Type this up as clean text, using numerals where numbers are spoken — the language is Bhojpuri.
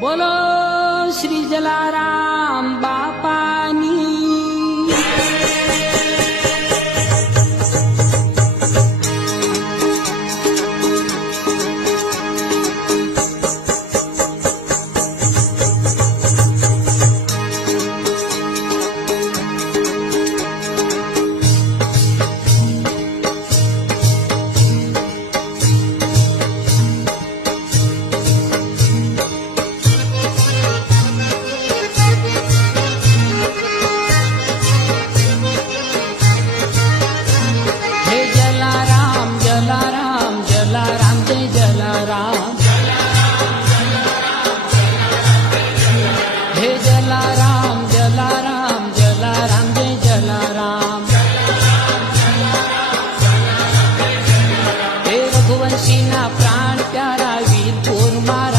बोलो श्री जलाराम बापानी। हे जलाराम जलाराम जलाराम जय जलाराम। हे रघुवंशी ना प्राण प्यारा वीर थोर मारा।